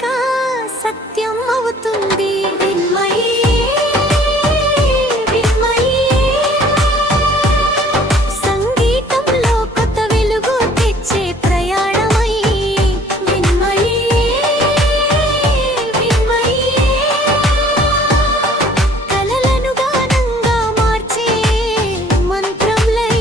కోరిక సత్యం అవుతుంది. సంగీతంలో కొత్త వెలుగు తెచ్చే ప్రయాణమై కలలను గానంగా మార్చే మంత్రంలై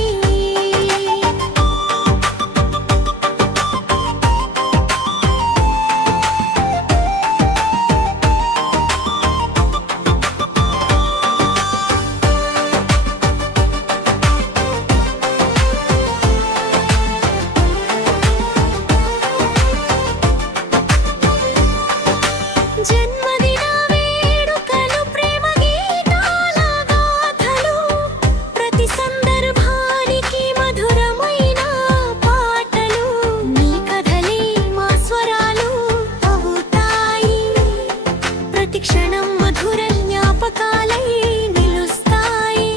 జన్మదిన వేడుకలు ప్రేమ గీతాల గాథలు ప్రతి సందర్భానికి మధురమైన పాటలు నీ కథలే మా స్వరాలు అవుతాయి ప్రతి క్షణం మధుర జ్ఞాపకాలై నిలుస్తాయి.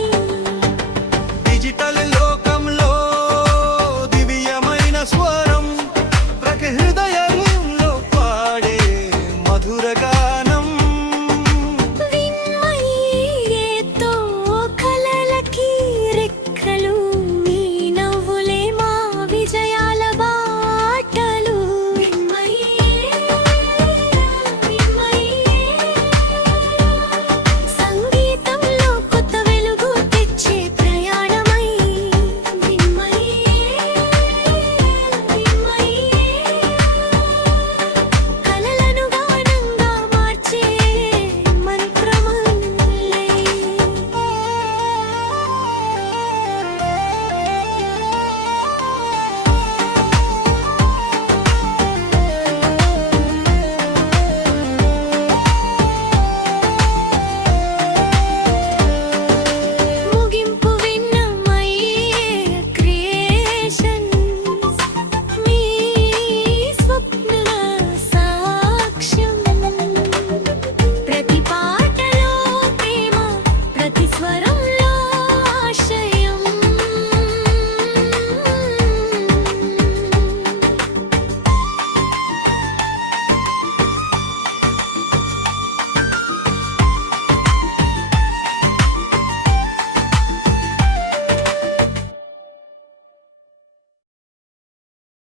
డిజిటల్ లోకంలో దివ్యమైన స్వరం ప్రతి హృదయంలో పాడే మధురగా